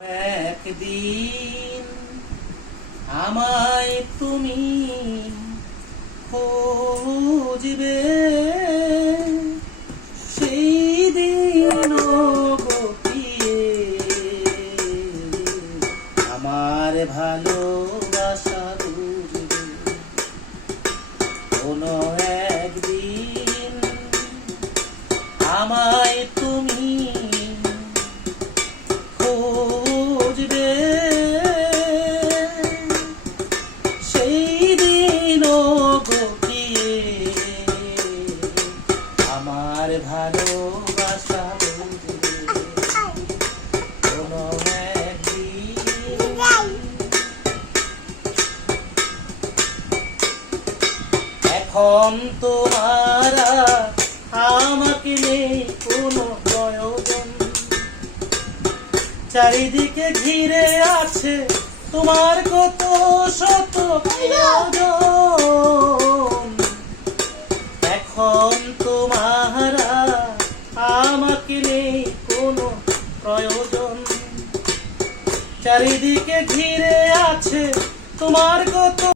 একদিন আমায় তুমি খুঁজবে, সেই দিন গপিয়ে আমার ভালোবাসা বুঝবে। কোনো একদিন আমায় তুমি খুঁজবে, সেই দিন গপিয়ে আমার ভালোবাসা বুঝবে। কোনো একদিন এখন তোমার আমাকে নেই কোনো প্রয়োজন, চারিদিকে ঘিরে আছে তোমার কত শত প্রিয়জন। এখন তোমার আমাকে নেই কোনো প্রয়োজন, চারিদিকে ঘিরে আছে তোমার কত